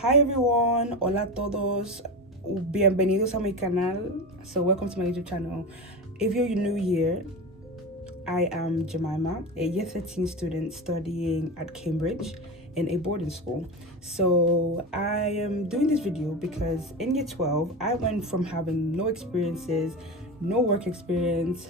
Hi everyone, hola a todos, bienvenidos a mi canal. So welcome to my YouTube channel. If you're new here, I am Jemima, a year 13 student studying at Cambridge in a boarding school. So I am doing this video because in year 12, I went from having no experiences, no work experience,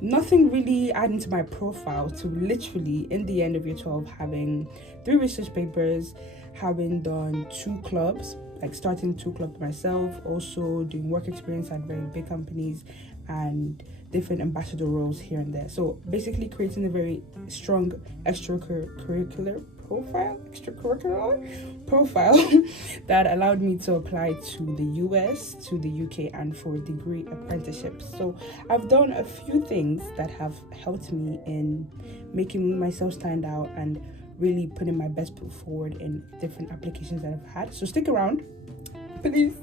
nothing really adding to my profile to literally in the end of year 12 having 3 research papers, having done 2 clubs, like starting 2 clubs myself, also doing work experience at very big companies and different ambassador roles here and there. So basically creating a very strong extracurricular profile that allowed me to apply to the US, to the UK, and for degree apprenticeships. So I've done a few things that have helped me in making myself stand out and really putting my best foot forward in different applications that I've had. So stick around, please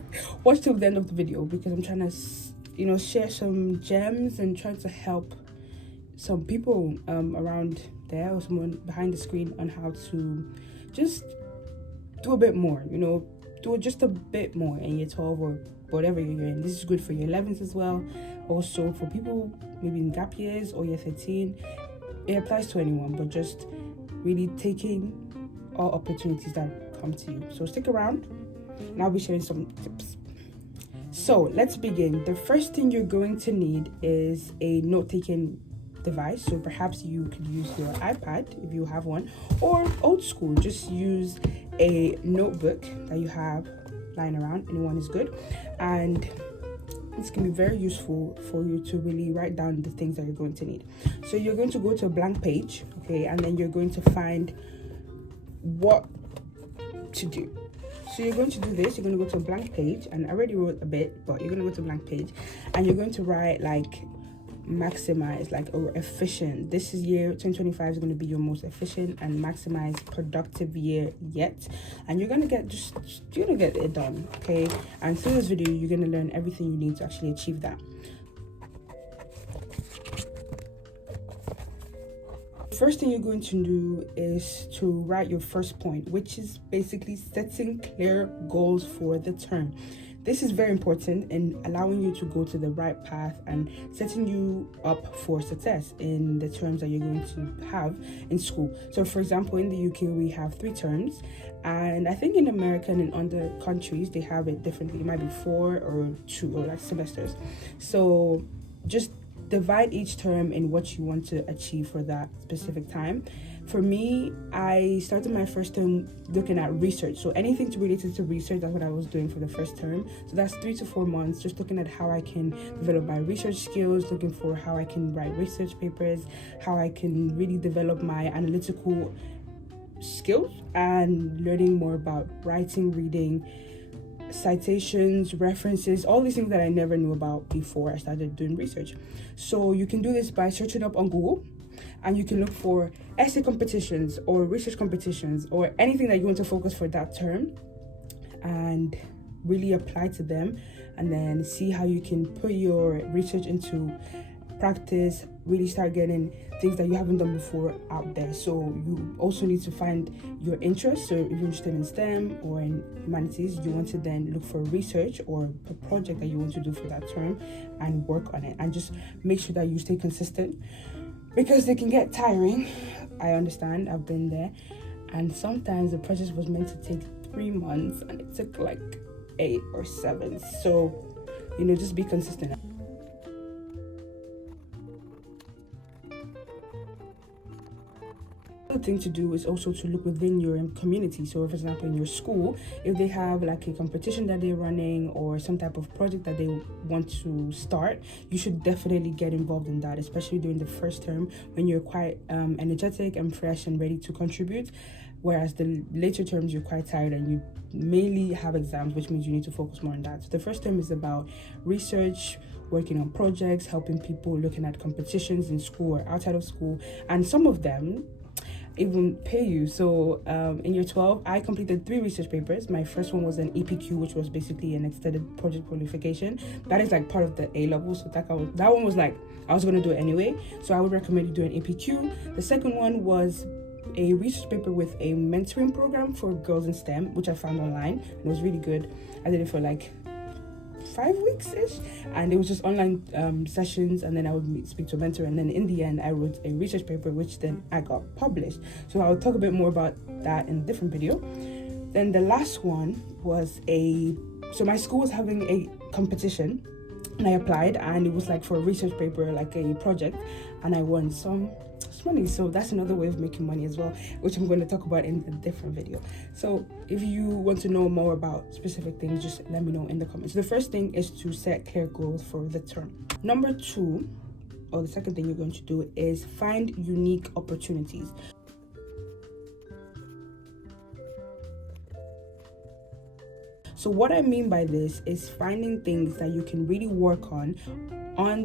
watch till the end of the video because I'm trying to share some gems and trying to help some people around there or someone behind the screen on how to just do a bit more, do just a bit more in year 12 or whatever you're in. This is good for year 11s as well. Also for people maybe in gap years or year 13, it applies to anyone, but just really taking all opportunities that come to you. So stick around and I'll be sharing some tips. So let's begin. The first thing you're going to need is a note-taking device. So perhaps you could use your iPad if you have one, or old school, just use a notebook that you have lying around. Anyone is good, and it's going to be very useful for you to really write down the things that you're going to need. So you're going to go to a blank page, okay, and then you're going to find what to do. So you're going to do this, you're going to go to a blank page, and I already wrote a bit, but you're going to go to a blank page, and you're going to write like maximize, or efficient. This is year 2025 is going to be your most efficient and maximize productive year yet, and you're going to get it done, okay? And through this video you're going to learn everything you need to actually achieve that. First thing you're going to do is to write your first point, which is basically setting clear goals for the term. This is very important in allowing you to go to the right path and setting you up for success in the terms that you're going to have in school. So for example, in the UK we have 3 terms, and I think in America and in other countries they have it differently. It might be 4 or 2 or like semesters. So just divide each term in what you want to achieve for that specific time. For me, I started my first term looking at research. So anything related to research, that's what I was doing for the first term. So that's 3 to 4 months, just looking at how I can develop my research skills, looking for how I can write research papers, how I can really develop my analytical skills, and learning more about writing, reading, citations, references, all these things that I never knew about before I started doing research. So you can do this by searching up on Google, and you can look for essay competitions or research competitions or anything that you want to focus for that term and really apply to them, and then see how you can put your research into practice, really start getting things that you haven't done before out there. So you also need to find your interest. So if you're interested in STEM or in humanities, you want to then look for research or a project that you want to do for that term and work on it, and just make sure that you stay consistent because they can get tiring. I understand, I've been there, and sometimes the process was meant to take 3 months and it took like 8 or 7. So just be consistent. Another thing to do is also to look within your community. So for example, in your school, if they have like a competition that they're running or some type of project that they want to start, you should definitely get involved in that, especially during the first term when you're quite energetic and fresh and ready to contribute, whereas the later terms you're quite tired and you mainly have exams, which means you need to focus more on that. So the first term is about research, working on projects, helping people, looking at competitions in school or outside of school, and some of them even pay you. So in year 12, I completed 3 research papers. My first one was an EPQ, which was basically an extended project qualification. That is like part of the A level. So that one was like, I was going to do it anyway. So I would recommend you do an EPQ. The second one was a research paper with a mentoring program for girls in STEM, which I found online. It was really good. I did it for like 5 weeks ish, and it was just online sessions, and then I would speak to a mentor, and then in the end I wrote a research paper which then I got published. So I'll talk a bit more about that in a different video. Then the last one was so my school was having a competition, and I applied, and it was like for a research paper, like a project, and I won some money. So that's another way of making money as well, which I'm going to talk about in a different video. So if you want to know more about specific things, just let me know in the comments. The first thing is to set clear goals for the term. Number 2, or the second thing you're going to do, is find unique opportunities. So what I mean by this is finding things that you can really work on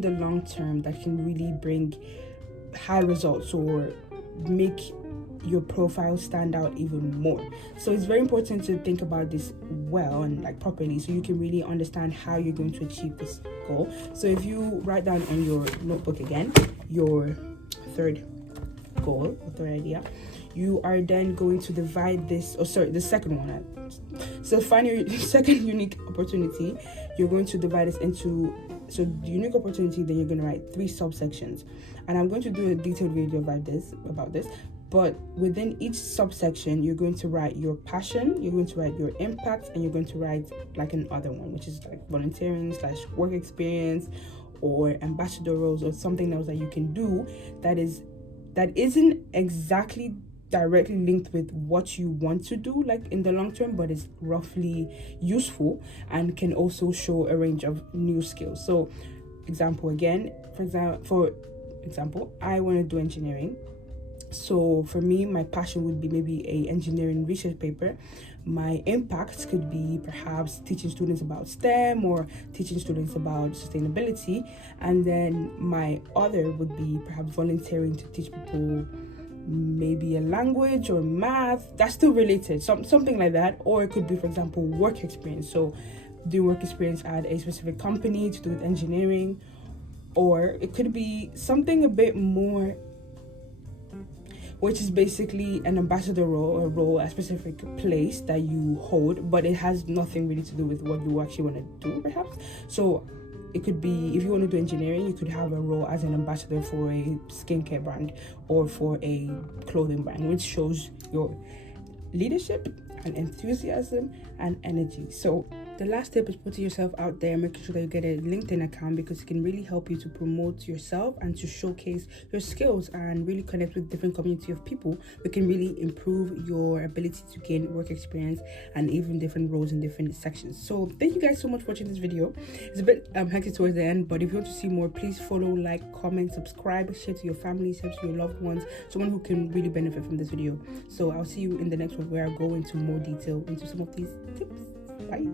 the long term that can really bring high results or make your profile stand out even more. So it's very important to think about this well and like properly, so you can really understand how you're going to achieve this goal. So if you write down on your notebook again your third goal or third idea, you are then going to divide this, the second one. So find your second unique opportunity. You're going to divide this into, so the unique opportunity, then you're going to write 3 subsections, and I'm going to do a detailed video about this. But within each subsection, you're going to write your passion, you're going to write your impact, and you're going to write like another one, which is like volunteering / work experience, or ambassador roles, or something else that you can do that isn't exactly directly linked with what you want to do like in the long term, but is roughly useful and can also show a range of new skills. So for example, I want to do engineering. So for me, my passion would be maybe a engineering research paper. My impact could be perhaps teaching students about STEM or teaching students about sustainability, and then my other would be perhaps volunteering to teach people maybe a language or math that's still related, something like that. Or it could be, for example, work experience, so do work experience at a specific company to do with engineering. Or it could be something a bit more, which is basically an ambassador role, or role at a specific place that you hold, but it has nothing really to do with what you actually want to do perhaps. So it could be, if you want to do engineering, you could have a role as an ambassador for a skincare brand or for a clothing brand, which shows your leadership and enthusiasm and energy. So the last tip is putting yourself out there, making sure that you get a LinkedIn account, because it can really help you to promote yourself and to showcase your skills and really connect with different community of people that can really improve your ability to gain work experience and even different roles in different sections. So thank you guys so much for watching this video. It's a bit hectic towards the end, but if you want to see more, please follow, like, comment, subscribe, share to your family, share to your loved ones, someone who can really benefit from this video. So I'll see you in the next one, where I'll go into more detail into some of these tips. Bye.